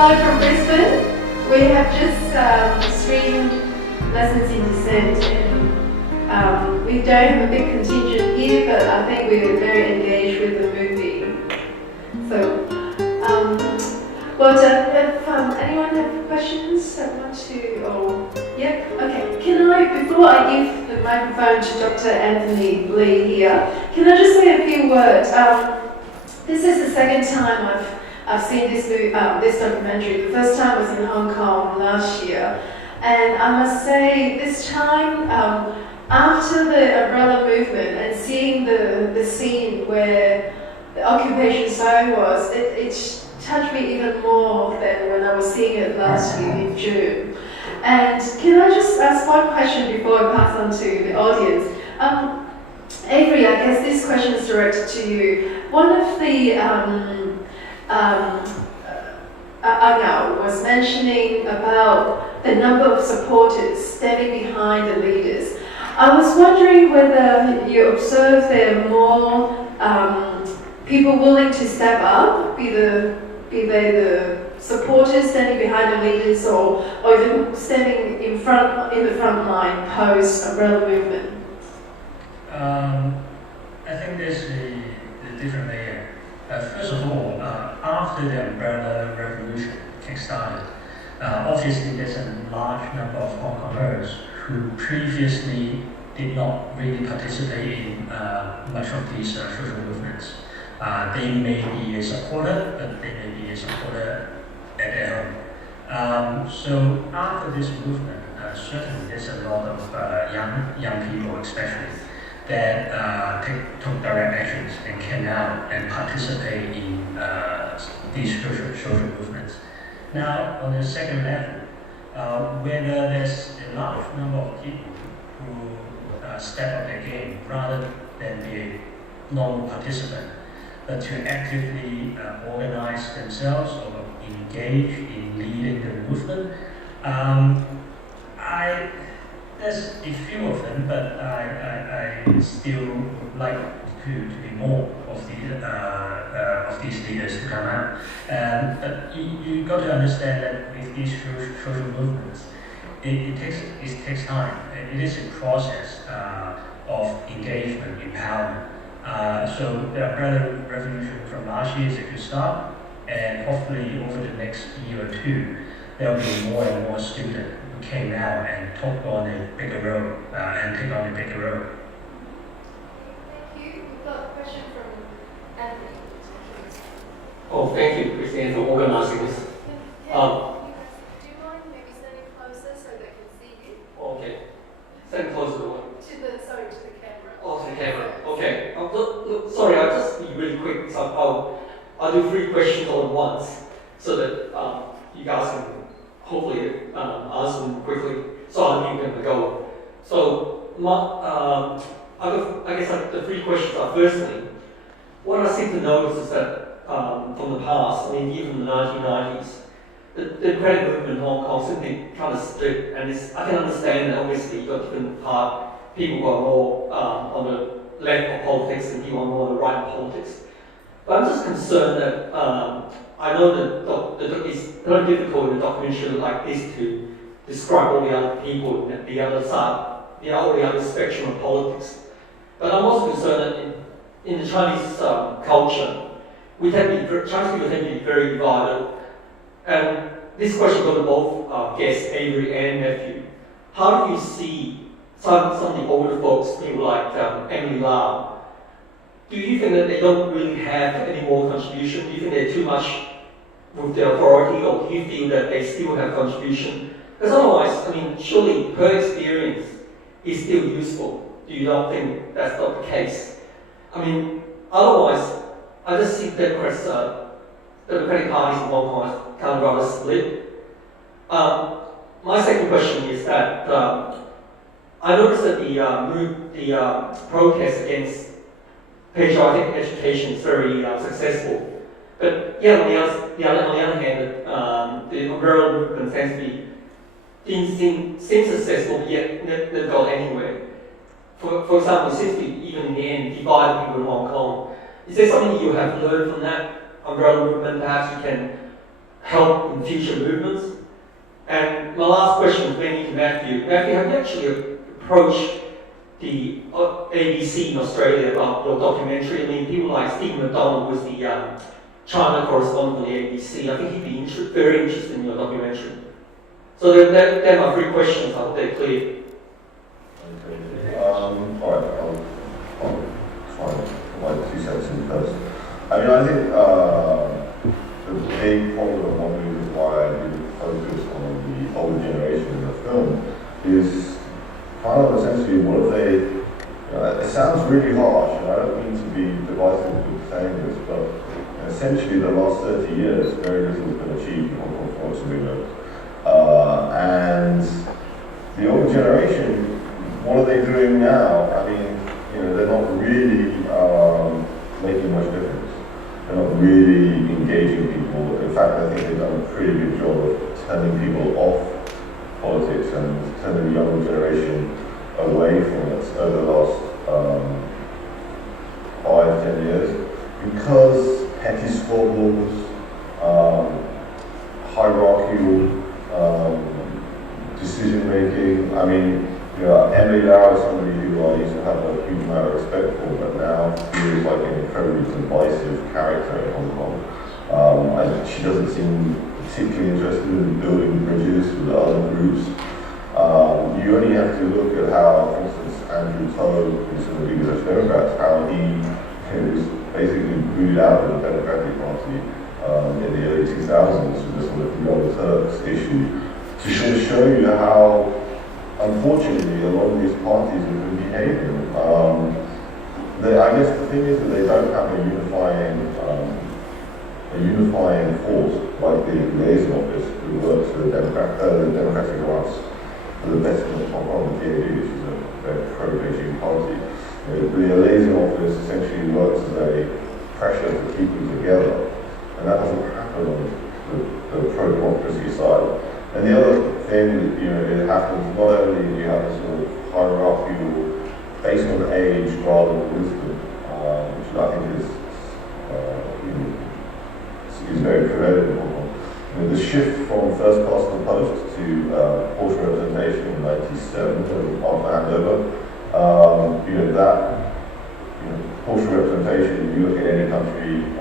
Hello from Brisbane. We have just streamed lessons in Dissent, and we don't have a big contingent here, but I think we're very engaged with the movie. So, well done. If anyone have questions, I want to, yeah, okay. Can I, before I give the microphone to Dr. Anthony Lee here, can I just say a few words? This is the second time I've seen this movie, this documentary. The first time was in Hong Kong last year, and I must say this time, after the umbrella movement and seeing the scene where the occupation zone was, it touched me even more than when I was seeing it last year in June. And can I just ask one question before I pass on to the audience? Avery, I guess this question is directed to you. One of the Arnaud was mentioning about the number of supporters standing behind the leaders. I was wondering whether you observe there are more people willing to step up, be they the supporters standing behind the leaders, or even standing in the front line post umbrella movement. I think there's a different layer. First of all, after the umbrella revolution kick-started, obviously there's a large number of Hong Kongers who previously did not really participate in much of these social movements. They may be a supporter, but they may be a supporter at their home. So after this movement, certainly there's a lot of young people especially that took direct actions and came out and participate in these social movements. Now, on the second level, whether there's a large number of people who step up their game rather than be a normal participant, but to actively organize themselves or engage in leading the movement, there's a few of them, but I still would like to be more of these leaders to come out. But you got to understand that with these social movements, it takes time. It is a process of engagement, empowerment. So the umbrella revolution from last year is a good start, and hopefully over the next year or two, there will be more and more students who came out and took on a bigger role take on a bigger role. Thank you. We've got a question from Anthony. Oh, thank you, Christine, for organizing this. Do you mind maybe standing closer so they can see you? Okay. Stand closer to what? To the camera. Oh, to the camera. Okay. Sorry, I'll just be really quick. So I'll do 3 questions all at once so that you guys can hopefully answer them quickly. So I'm going to go. So I guess the 3 questions are: firstly, what I seem to notice is that from the past, even the 1990s, the democratic movement in Hong Kong seemed to be kind of split, and I can understand that obviously you've got different people who are more on the left of politics and people are more on the right of politics. But I'm just concerned that I know that it's very difficult in a documentary like this to describe all the other people at the other side, all the other spectrum of politics. But I'm also concerned that in the Chinese culture, Chinese people tend to be very divided. And this question goes to both guests, Avery and Matthew. How do you see some of the older folks, people like Emily Lam? Do you think that they don't really have any more contribution? Do you think they're too much with their authority, or do you feel that they still have contribution? Because otherwise, surely her experience is still useful. Do you not think that's not the case? Otherwise, I just see that the Democratic parties in Hong Kong is kind of rather split. My second question is that I noticed that the protest against patriotic education is very successful. But yeah, on the other hand, the umbrella movement seems to seem successful, but yet never got anywhere. For example, it seems to even in the end divide people in Hong Kong. Is there something you have learned from that umbrella movement? Perhaps you can help in future movements? And my last question is mainly to Matthew. Matthew, have you actually approached the ABC in Australia about your documentary? I mean, people like Stephen McDonald was the China correspondent for the ABC. I think he'd be very interested in your documentary. So they're my three questions. I hope they're clear. Okay. All right. I'll try and provide 2 cents in first. I mean, I think the big problem, and one reason why I didn't focus on the older generation in the film is kind of essentially what if they, it sounds really harsh, and I don't mean to be divisive with saying this, but essentially the last 30 years, very little has been achieved in Hong Kong philosophy movement. And the older generation, what are they doing now? I mean, they're not really making much difference. They're not really engaging people. In fact, I think they've done a pretty good job of turning people off politics and turning the younger generation away from it over the last 5-10 years, because petty squabbles, hierarchical decision making. I mean, Emily Lau is somebody who I used to have a huge amount of respect for, but now he is like an incredibly divisive character in Hong Kong. She doesn't seem particularly interested in building bridges with other groups. You only have to look at how, for instance, Andrew Toh, who's one of the biggest Democrats, how he was basically booted out of the Democratic Party in the early 2000s with this sort of Young Turks issue, to sort of show you how, unfortunately, a lot of these parties have been behaving. I guess the thing is that they don't have a unifying force like the liaison office who works for the Democratic Rights for the betterment of Hong Kong, the DAB, which is a very pro-Beijing party. The liaison office essentially works as a pressure to keep them together, and that doesn't happen on the pro-democracy side. And the other thing, it happens not only do you have a sort of hierarchical based on age rather than wisdom, which I think is very prevalent in Hong Kong. The shift from first past the post to proportional representation in '97 after handover, proportional representation, you look at any country, I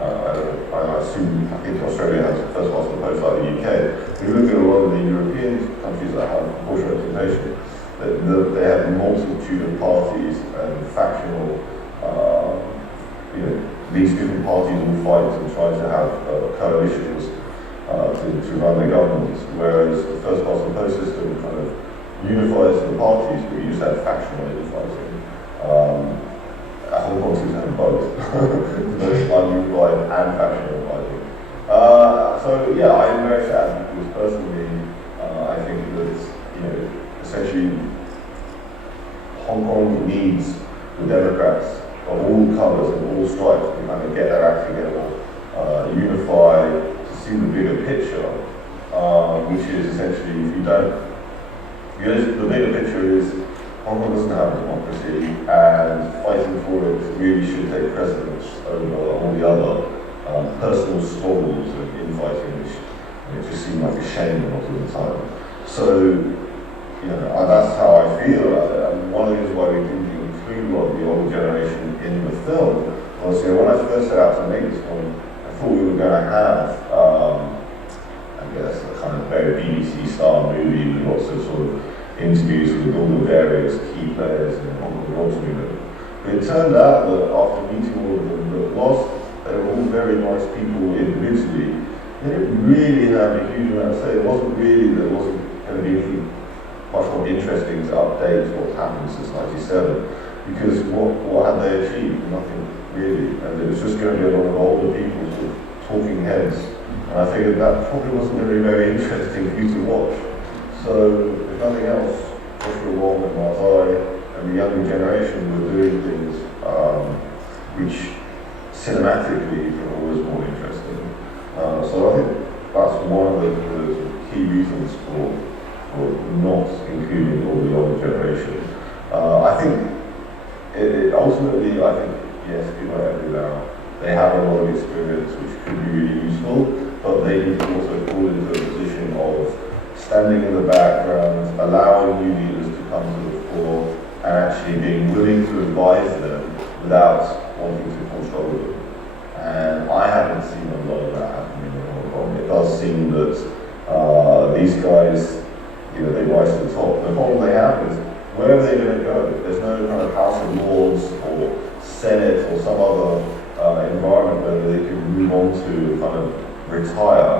think Australia has first past the post like the UK. If you look at a lot of the European countries that have proportional representation, they have a multitude of parties and factional, these different parties will fight and try to have coalitions to run the governments, whereas the first past the post system kind of unifies the parties, but you just have factional fighting. Hong Kong seems to have both, both ununified and factional fighting. So yeah, I'm very sad because personally, I think that essentially Hong Kong needs the Democrats of all colours and all stripes to kind of get their act together, unify, to see the bigger picture, which is essentially, if you don't, the bigger picture is Hong Kong doesn't have a democracy, and fighting for it really should take precedence over all the other personal squabbles and infighting, which just seem like a shame a lot of the time. So, that's how I feel about it. And one of the reasons why we didn't include a lot of the older generation in the film was, when I first set out to make this film, I thought we were going to have, I guess, a kind of very BBC-style movie with lots of sort of interviews with all the various key players in the Hong Kong Royals movement. But it turned out that after meeting all of them, that whilst they were all very nice people individually, they didn't really have a huge amount to say. There wasn't going to be anything much more interesting to update what's happened since '97, because what had they achieved? Nothing really, and it was just going to be a lot of older people sort of talking heads, and I figured that probably wasn't going to be very interesting for you to watch. So, if nothing else, Joshua Wong and Marzai and the younger generation were doing things which cinematically were always more interesting. So I think that's one of the key reasons for not including all the older generation. I think ultimately, yes, people like Emily Lau, they have a lot of experience which could be really useful, but they need to also fall into a position of standing in the background, allowing new leaders to come to the fore, and actually being willing to advise them without wanting to control them. And I haven't seen a lot of that happening in Hong Kong. It does seem that these guys, they rise to the top. The problem they have is, where are they going to go? There's no kind of House of Lords or Senate or some other environment where they can move on to kind of retire.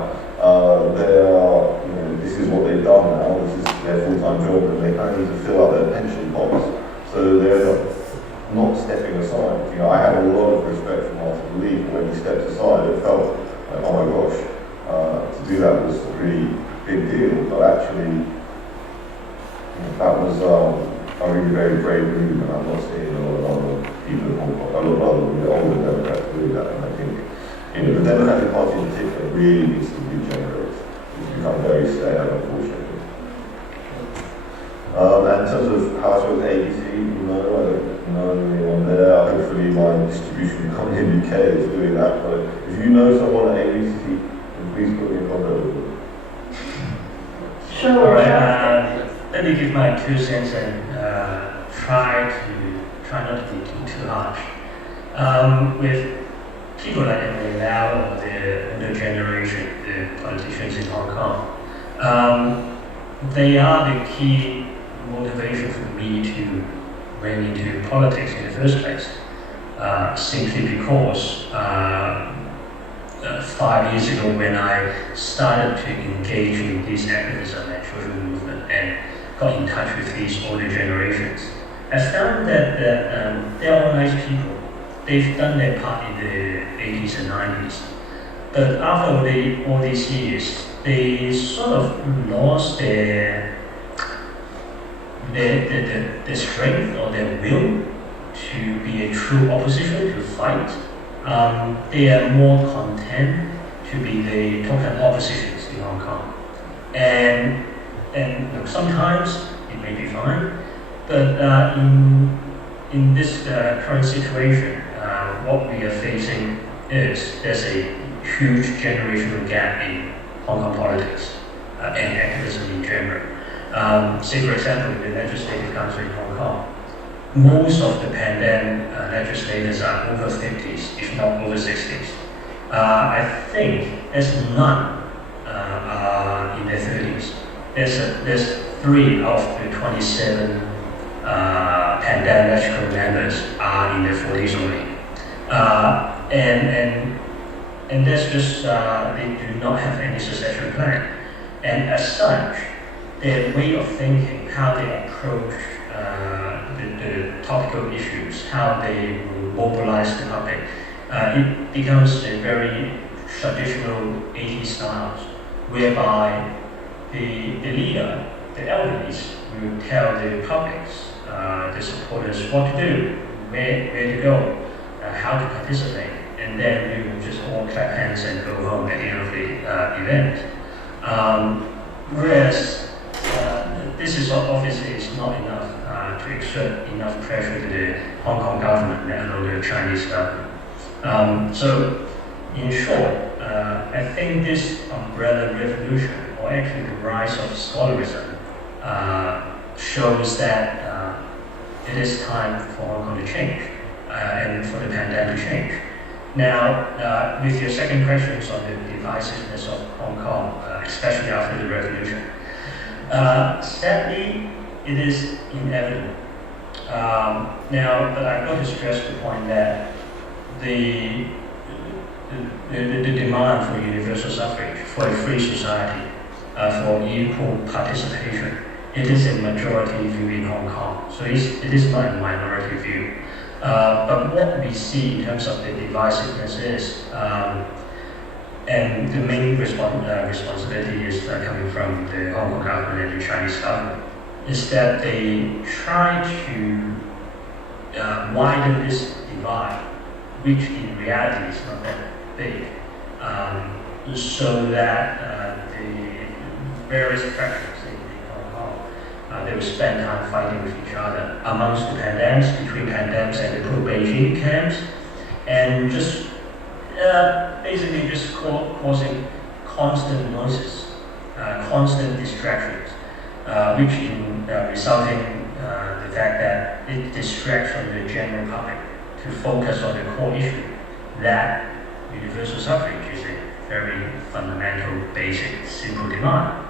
This is what they've done now. This is their full-time job, and they kind of need to fill out their pension pots. So they're not stepping aside. I had a lot of respect for Martin Lee, but when he stepped aside, it felt like, oh my gosh, to do that was a really big deal. But actually, that was a really very brave move, and I'm not seeing a lot of other people in Hong Kong, a lot of other older Democrats do that. And I think the Democratic Party in particular really needs to regenerate. It's become very stale, unfortunately. And in terms of how I spoke to ABC, no, I don't know anyone there. Hopefully my distribution company in the UK is doing that, but if you know someone at ABC, then please put me in contact with them. Sure. Alright, let me give my 2 cents and try not to be too harsh. With people like Emily Lau or the new generation, the politicians in Hong Kong, they are the key motivation for me to bring into politics in the first place, simply because 5 years ago when I started to engage in this activism and social movement and got in touch with these older generations, I found that they're all nice people. They've done their part in the 80s and 90s, but after all these years, they sort of lost their strength or their will to be a true opposition, to fight. They are more content to be the token oppositions in Hong Kong. And sometimes it may be fine, but in this current situation, what we are facing is there's a huge generational gap in Hong Kong politics and activism in general. Say for example, in the Legislative Council in Hong Kong, most of the pandemic legislators are over 50s, if not over 60s. I think there's none in their 30s. There's 3 of the 27 pandemic legislative members are in their 40s only. And that's just, they do not have any succession plan. And as such, their way of thinking, how they approach the topical issues, how they mobilize the public, it becomes a very traditional 80s styles, whereby the leader, the elderlies, will tell the publics, the supporters what to do, where to go, how to participate, and then we will just all clap hands and go home at the end of the event. Whereas this is obviously not enough to exert enough pressure to the Hong Kong government, let alone the Chinese government. So, in short, I think this umbrella revolution, or actually the rise of scholarism, shows that it is time for Hong Kong to change and for the pandemic to change. Now, with your second questions on the divisiveness of Hong Kong, especially after the revolution, sadly, it is inevitable. Now, but I've got to stress the point that the demand for universal suffrage, for a free society, for equal participation, it is a majority view in Hong Kong. So it is not a minority view. But what we see in terms of the divisiveness is, and the main responsibility is coming from the Hong Kong government and the Chinese government, is that they try to widen this divide, which in reality is not that big, so that the various fractions in Hong Kong, they will spend time fighting with each other amongst the pandemics, between pandemics and the pro-Beijing camps, and just basically just causing constant noises, constant distractions, which resulting the fact that it distracts from the general public to focus on the core issue, that universal suffrage is a very fundamental, basic, simple demand.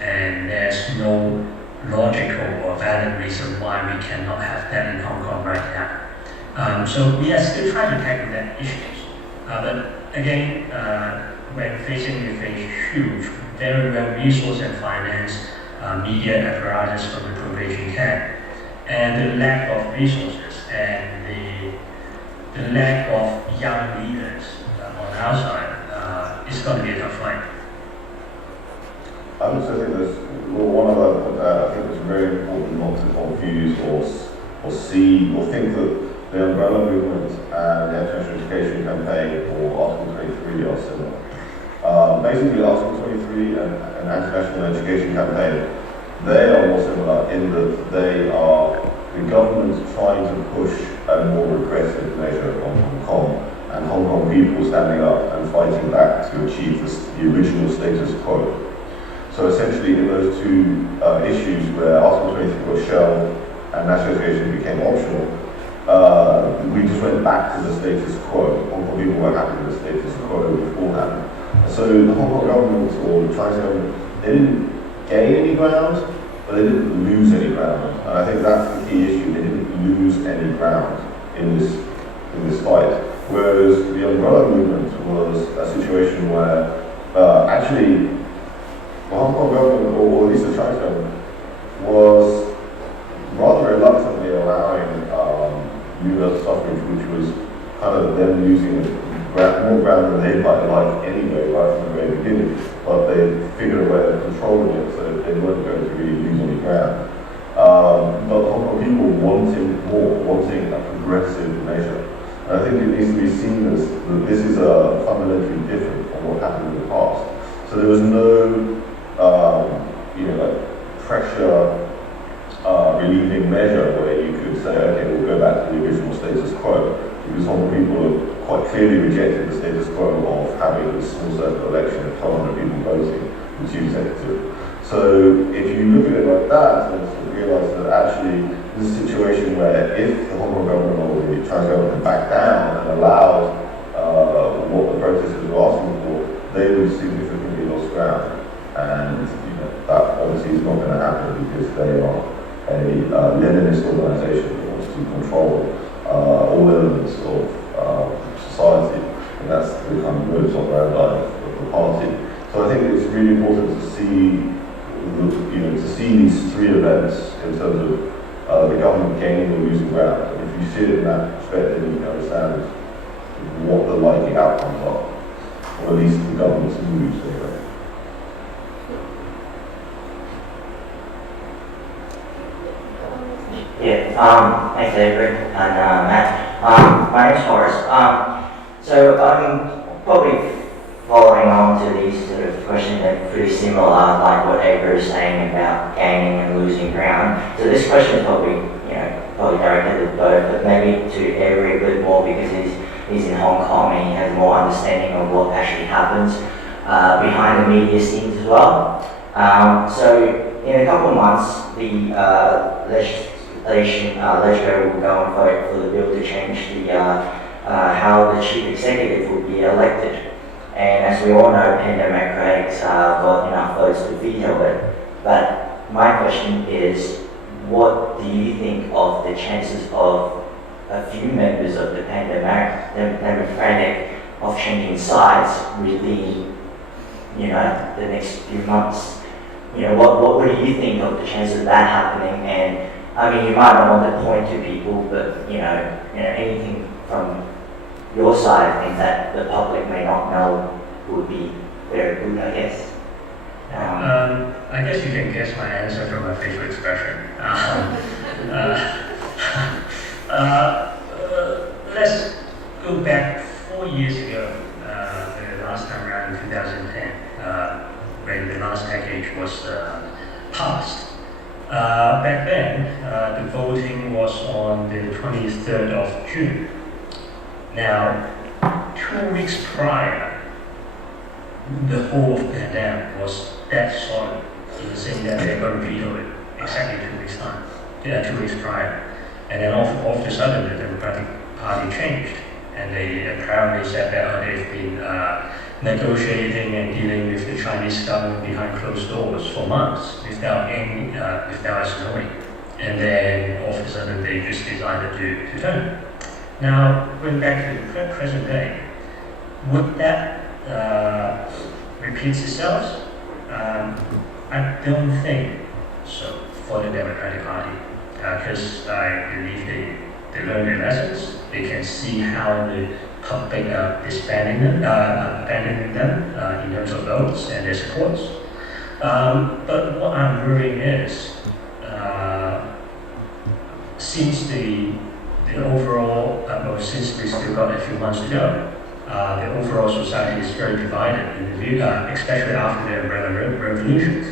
And there's no logical or valid reason why we cannot have that in Hong Kong right now. So we are still trying to tackle that issue. But again, when facing with a huge, very well resourced and financed media apparatus from the probation camp, and the lack of resources and the lack of young leaders on our side, it's going to be a tough fight. I also think there's one other point there. I think it's very important not to confuse or see or think that the umbrella movement and the anti-national education campaign or Article 23 are similar. Basically, Article 23 and anti-national education campaign, they are more similar in that they are the government trying to push a more repressive measure on Hong Kong, and Hong Kong people standing up and fighting back to achieve the original status quo. So essentially, in those two issues where Article 23 was shelved and national education became optional, we just went back to the status quo. Hong Kong people were happy with the status quo beforehand. So the Hong Kong government or the Chinese government, they didn't gain any ground, but they didn't lose any ground. And I think that's the key issue. They didn't lose any ground in this fight. Whereas the umbrella movement was a situation where actually the Hong Kong government, or at least the Chinese government, was rather reluctantly allowing universal suffrage, which was kind of them losing more ground than they might like anyway, right from the very beginning. But they figured a way of controlling it so that they weren't going to really lose any ground. But the Hong Kong people wanting more, wanting a progressive measure. And I think it needs to be seen as that this is fundamentally different from what happened in the past. So there was no pressure relieving measure where you could say, okay, we'll go back to the original status quo, because Hong Kong people have quite clearly rejected the status quo of having a small circle election of 1,200 people voting for the chief executive. So if you look at it like that, and sort of realise that actually this is a situation where if the Hong Kong government or the Chinese government had backed down and allowed what the protesters were asking for, they would significantly lost ground. And that obviously is not going to happen because they are a Leninist organisation that wants to control all elements of society, and that's the kind of modus operandi of the party. So I think it's really important to see, these three events in terms of the government gaining or losing ground. And if you see it in that perspective, you can understand what the likely outcomes are, or at least the government's moves anyway. Yeah, thanks David and Matt. My name's Horace. So I'm probably following on to these sort of questions that are pretty similar, like what Avery is saying about gaining and losing ground. So this question is probably directed at both, but maybe to Avery a bit more because he's in Hong Kong and he has more understanding of what actually happens behind the media scenes as well. So in a couple of months, the legislature will go and vote for the bill to change the how the chief executive will be elected. And as we all know, pandemic Craig's got enough votes to veto it. But my question is, what do you think of the chances of a few members of the Democratic of changing sides within, the next few months? What do you think of the chances of that happening? And I mean, you might not want to point to people, but anything from your side, I think that the public may not know would be very good, I guess. I guess you can guess my answer from my facial expression. Let's go back 4 years ago, the last time around in 2010, when the last package was passed. Back then, the voting was on the 23rd of June. Now, 2 weeks prior, the whole of the pandemic was that solid in saying that they're going to veto it exactly 2 weeks time, 2 weeks prior. And then all of a sudden the Democratic Party changed, and they apparently said that they've been negotiating and dealing with the Chinese government behind closed doors for months without us knowing. And then all of a sudden they just decided to turn. Now, going back to the present day, would that repeat itself? I don't think so for the Democratic Party, because I believe they learned their lessons. They can see how the public abandoning them in terms of votes and their supports. But what I'm worrying is, since the overall, since we still got a few months to go, the overall society is very divided, in the view, especially after the umbrella revolutions.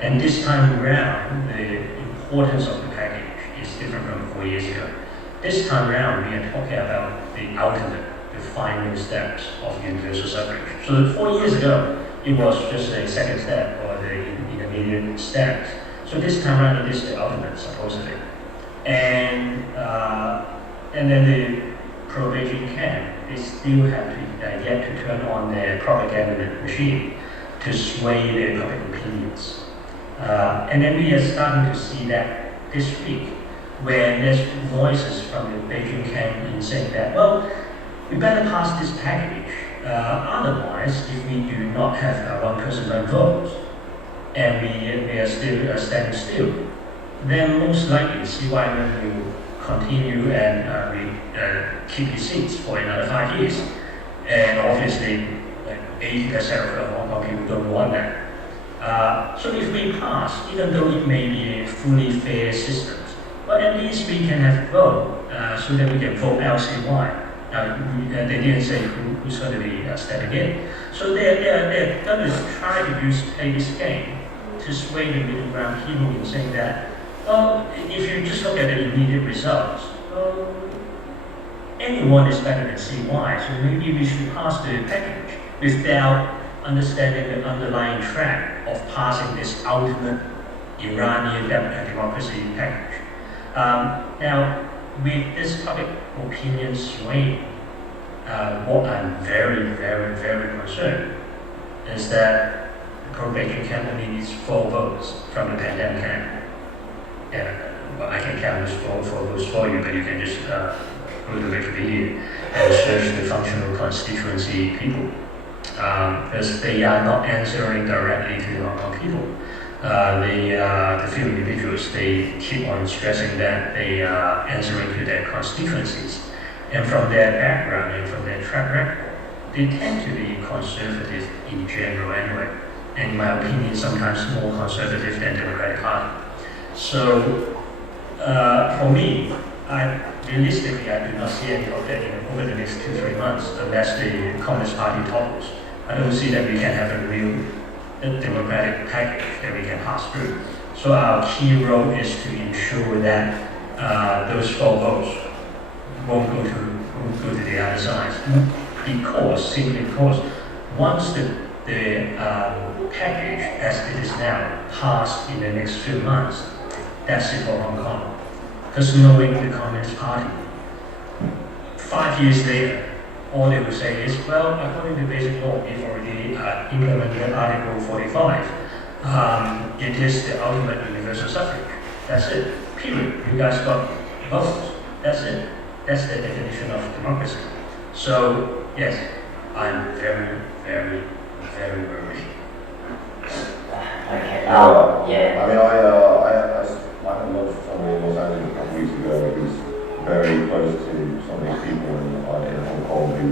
And this time around, the importance of the package is different from 4 years ago. This time around, we are talking about the ultimate, the final steps of universal suffrage. So 4 years ago, it was just a second step or the intermediate steps. So this time around, it is the ultimate, supposedly. And then the pro-Beijing camp, they still have to, yet to turn on their propaganda machine to sway their public opinions. And then we are starting to see that this week, where there's voices from the Beijing camp in saying that, well, we better pass this package. Otherwise, if we do not have one person one vote, and we are still standing still, then most likely CYM will continue and keep his seats for another 5 years. And obviously, 80% of Hong Kong people don't want that. So if we pass, even though it may be a fully fair system, but at least we can have a vote so that we can vote LCY. They didn't say who's going to be stepping in. So they're going to try to play this game to sway the middle ground people in saying that, well, if you just look at the immediate results, well, anyone is better than CY, so maybe we should pass the package without understanding the underlying track of passing this ultimate Iranian democracy package. Now, with this public opinion swaying, what I'm very, very, very concerned is that the pro-Beijing camp only needs 4 votes from the pandemic camp. And well, I can count those 4 votes for you, but you can just go to Wikipedia and search the functional constituency people. Because they are not answering directly to the Hong Kong people. The few individuals, they keep on stressing that they are answering to their constituencies. And from their background and from their track record, they tend to be conservative in general anyway. And in my opinion, sometimes more conservative than Democratic Party. So, for me, realistically, I do not see any of that over the next 2-3 months, unless the Communist Party topples. I don't see that we can have a real democratic package that we can pass through. So our key role is to ensure that those 4 votes won't go to the other side. Simply because once the package as it is now passed in the next few months, that's it for Hong Kong. Because knowing the Communist Party, 5 years later, all they will say is, well, according to basic law, we've already implemented Article 45. It is the ultimate universal suffrage. That's it. Period. You guys got votes. That's it. That's the definition of democracy. So, yes, I'm very, very, very worried. Okay. Yeah. I mean, I had lunch with somebody in Los Angeles a couple of weeks ago who's very close to some of these people in Hong Kong who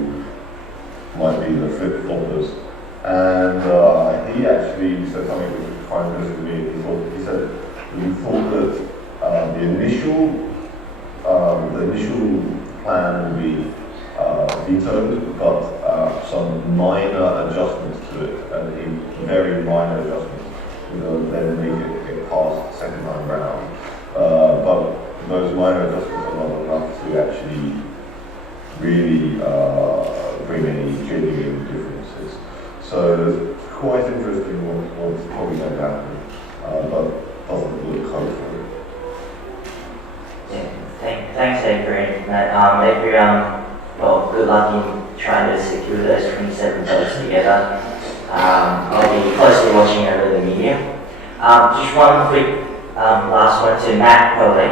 might be the flip-floppers. And he actually said something which was quite interesting to me. He said he thought that the initial plan would be vetoed, but some minor adjustments to it, and very minor adjustments, then make it get passed second time round. But those minor adjustments are not enough to actually really bring any genuine differences. So it's quite interesting what's probably going to happen, but doesn't look hopeful. Thanks, Adrian. Adrian, well, good luck in trying to secure those 27 votes together. I'll be closely watching over the media. Just one quick last one to Matt, probably.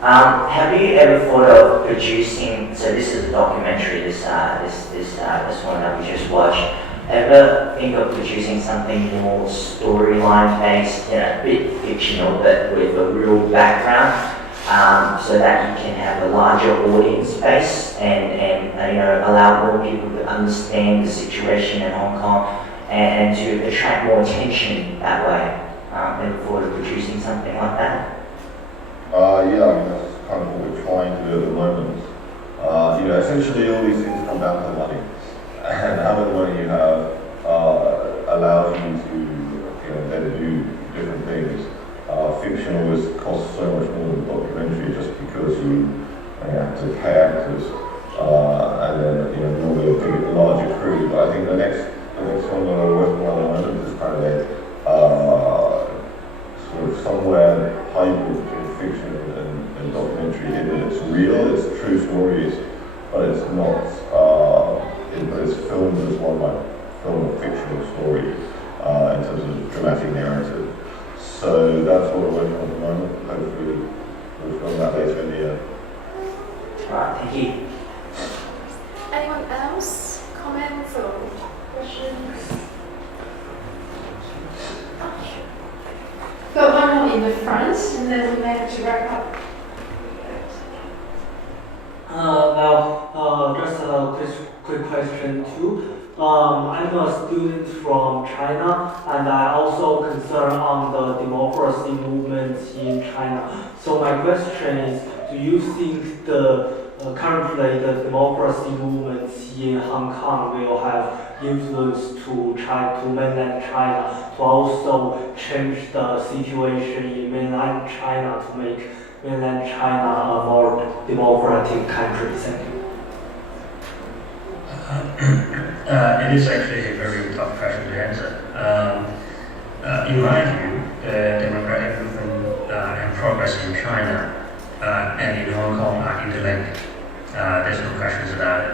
Have you ever thought of producing? So this is a documentary. This one that we just watched. Ever think of producing something more storyline based, a bit fictional, but with a real background? So that you can have a larger audience base and allow more people to understand the situation in Hong Kong and to attract more attention that way. Ever thought of producing something like that? Yeah, I mean, that's kind of what we're trying to do at the moment. Essentially all these things come down to money. And how much money you have allows you to then do different things. Fiction always costs so much more than documentary just because you have to pay actors and then normally a larger crew. But I think the next one that I'm working on at the moment is kind of a sort of somewhere hybrid between fiction and documentary in that it's real, it's true stories, but it's not. But it's filmed as one like film a fictional story in terms of dramatic narrative. So that's what we're working on at the moment. Hopefully we'll film that later in the year. Right, thank you. Anyone else? Comments or questions? Got one more in the front, and then we may have to wrap up. Just a quick question too. I'm a student from China, and I also concerned on the democracy movement in China. So my question is, do you think currently the democracy movement in Hong Kong will have influence to mainland China to also change the situation in mainland China to make mainland China a more democratic country? Thank you. It is actually a very tough question to answer. In my view, the democratic movement and progress in China and in Hong Kong are interlinked. There's no questions about it.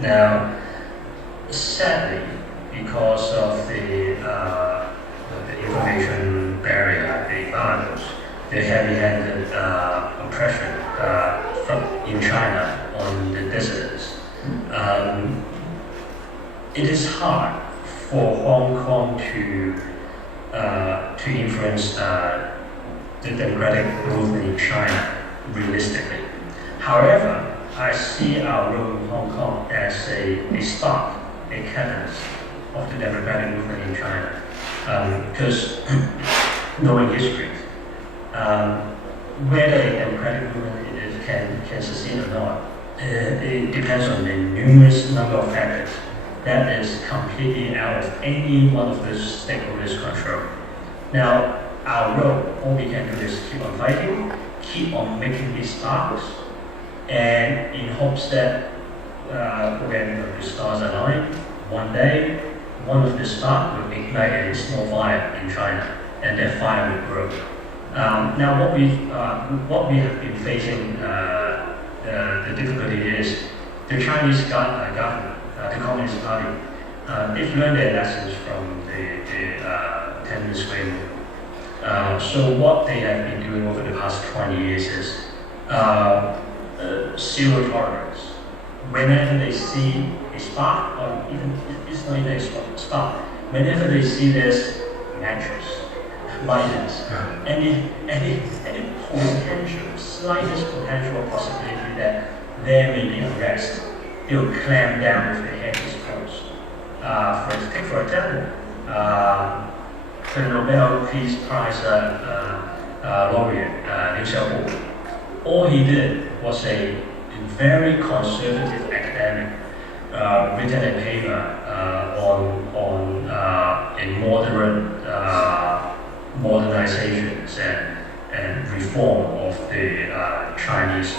Now, sadly, because of the information barrier, the embargoes, the heavy-handed oppression in China on the dissidents, it is hard for Hong Kong to influence the democratic movement in China realistically. However, I see our role in Hong Kong as a spark, a catalyst of the democratic movement in China. Because knowing history, whether a democratic movement can succeed or not, it depends on the numerous number of factors that is completely out of any one of those stakeholders' control. Now, our role, all we can do is keep on fighting, keep on making these sparks, and in hopes that when the stars align, one day, one of the sparks will ignite a small fire in China, and that fire will grow. Now, what we have been facing, the difficulty is the Chinese government, the Communist Party, they've learned their lessons from the Tiananmen Square movement. So what they have been doing over the past 20 years is zero tolerance. Whenever they see a spark, or even it's not even a spark, whenever they see there's matches, lighters, any potential, slightest potential possibility that there may be unrest, they will clamp down with their hands closed. For example, the Nobel Peace Prize laureate Liu Xiaobo, all he did was a very conservative academic written a paper on a moderate modernizations and reform of the Chinese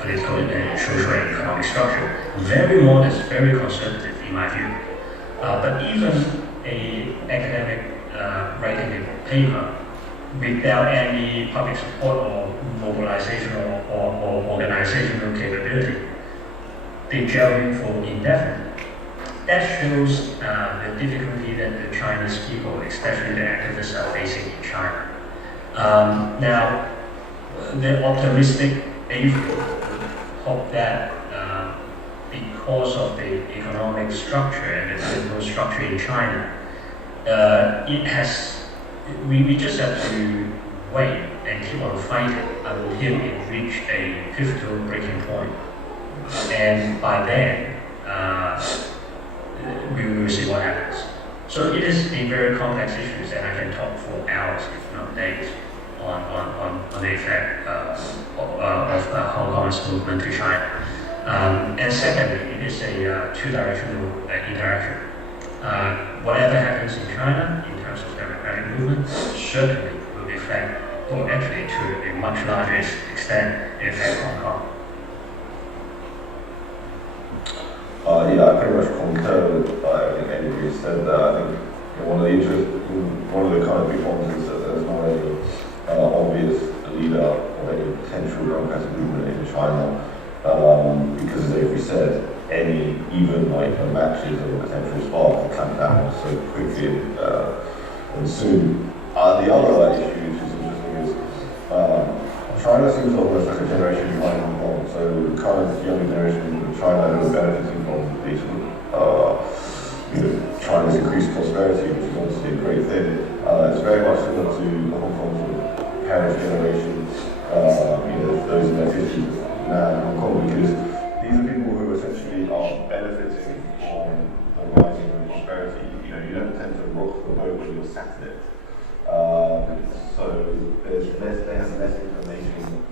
political and social and economic structure. Very modest, very conservative. in my view. But even an academic writing a paper without any public support or mobilizational or organizational capability, they jail him for indefinite. That shows the difficulty that the Chinese people, especially the activists, are facing in China. Now, the optimistic atheist hope that because of the economic structure and the political structure in China, we just have to wait and keep on fighting until it reach a pivotal breaking point. And by then, we will see what happens. So it is a very complex issue, and I can talk for hours, if not days, on the effect of Hong Kong's movement to China. And secondly, it is a two-directional interaction. Whatever happens in China in terms of democratic movement certainly will affect, or actually to a much larger extent, affect Hong Kong. Yeah, I pretty much concur with everything anybody said there. I think one of the kind of big problems is that there's not any obvious leader or any potential democratic movement in China, because as we said, any even matches of a potential spark can clamp down so quickly and soon. The other issue which is interesting is China seems almost like a generation behind Hong Kong. So the kind of younger generation in China who are benefiting from these, China's increased prosperity, which is obviously a great thing. It's very much similar to the Hong Kong parent generation, those in their 50s now in Hong Kong, because these are people who essentially are benefiting from the rising of prosperity. You don't tend to rock the boat when you're sat in it. So they have less information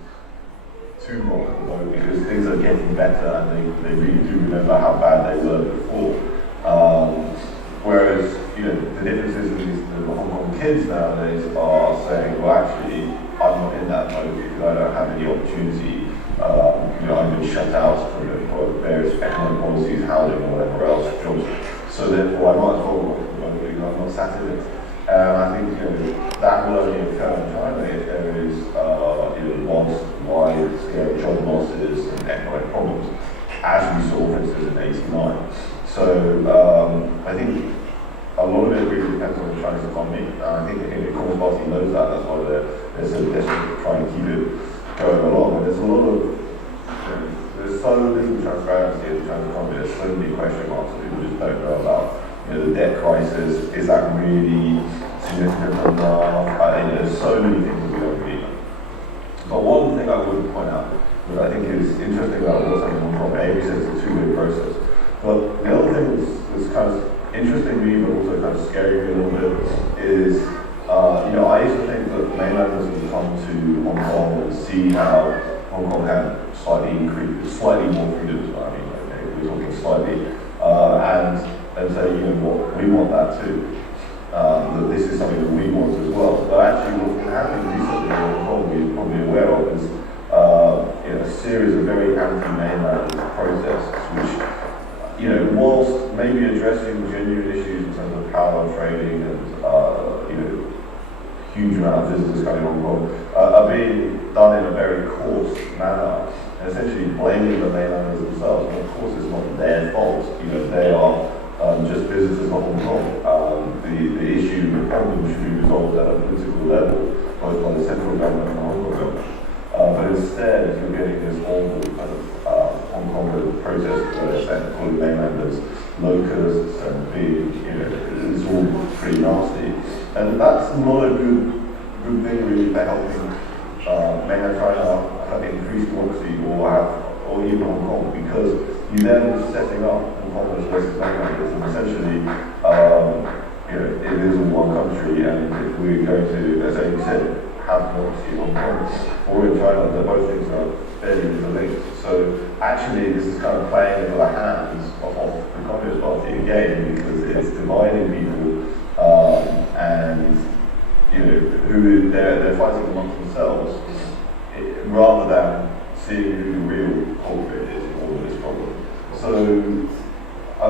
to rock the boat because things are getting better and they really do remember how bad they were before. Whereas, the differences in the Hong Kong kids nowadays are saying, well, actually, I'm not in that boat because I don't have any opportunity. I've been shut out from various economic policies, housing, or whatever else, jobs. So therefore, I might as well rock the boat because I'm not sat in it. I think that will only occur in China if there is wide-scale job losses and economic problems, as we saw, for instance, in '89. So I think a lot of it really depends on the Chinese economy. I think the Communist Party knows that. That's why they're so desperate to try and keep it going along. And there's a lot of there's so little transparency in the Chinese economy. There's so many question marks that people just don't know about. The debt crisis, is that really significant enough? There's so many things we don't really know. But one thing I would point out, which I think is interesting about what's happening in Hong Kong, Amy says it's a two-way process. But the other thing that's kind of interesting me, but also kind of scary me a little bit, is I used to think that mainlanders would come to Hong Kong and see how Hong Kong had slightly more freedoms. We're talking slightly, and say, what, we want that too. That this is something that we want as well. But actually, what's been happening recently in Hong Kong, we're probably aware of, is a series of very anti-mainland protests, which, whilst maybe addressing genuine issues in terms of power trading and huge amount of visitors coming to Hong Kong, are being done in a very coarse manner, and essentially blaming the mainlanders themselves. And of course, it's not their fault. They are just visitors of Hong Kong. The issue, the problem should be resolved at a political level, both by the central government and the Hong Kong government. But instead, you're getting this awful kind of Hong Kong protest where they're calling mainlanders locusts and it's all pretty nasty. And that's not a good thing really for helping mainland China have increased democracy or even Hong Kong, because you then setting up Hong Kong as racist mainlanders, and essentially it is all one country, and if we're going to, as Amy said, have democracy in Hong Kong or in China, that both things are fairly interlinked. So actually this is kind of playing into the hands of the Communist Party again, because it's dividing people and who they're fighting amongst themselves rather than seeing who the real culprit is in all of this problem. So I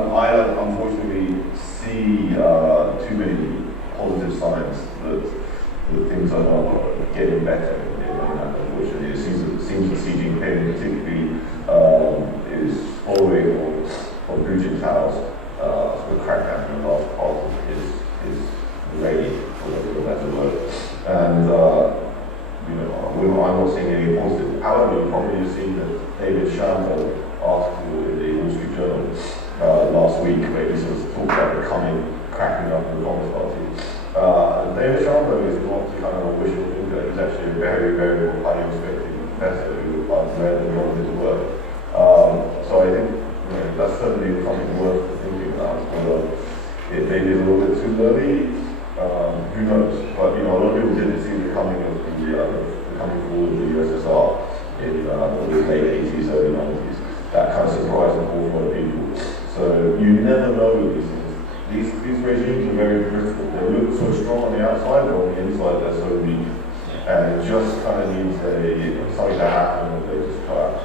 basically is following on Putin's house, sort of crackdown in the last part of his reign, for whatever that's a word. And I'm not seeing any positive. However, you probably have seen that David Shambo article in the Wall Street Journal last week, where he sort of talked about the cracking up of the Communist Party. David Shambo is not the kind of a wishful thinker. He's actually a very, very highly respected professor who I've read and loved his work. So I think that's certainly something worth thinking about. It maybe is a little bit too early. Who knows? But a lot of people didn't see the coming of the coming forward of the USSR in the late 80s, early 90s. That kind of surprised and caught a lot of people. So you never know with these things. These regimes are very brittle. They look so strong on the outside, but on the inside they're so weak. And it just kind of needs something to happen and they just collapse.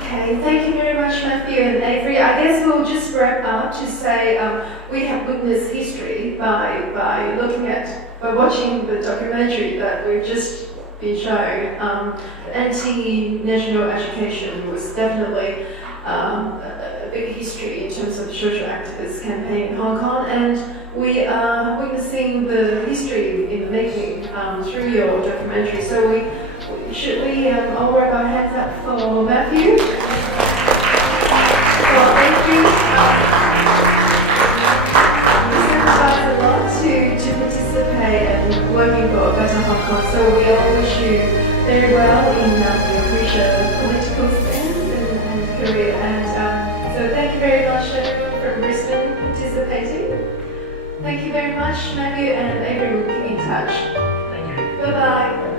Okay, thank you very much, Matthew and Avery. I guess we'll just wrap up to say we have witnessed history by watching the documentary that we've just been shown. Anti-national education was definitely a big history in terms of the social activist campaign in Hong Kong, and we are witnessing the history in the making through your documentary. So should we all wrap our hands up for Matthew? Well, thank you. We sacrificed a lot to participate and working for a better Hong Kong. So we all wish you very well in your future political stance and career. And so thank you very much everyone from Brisbane participating. Thank you very much, Matthew and Avery. We'll keep in touch. Thank you. Bye-bye.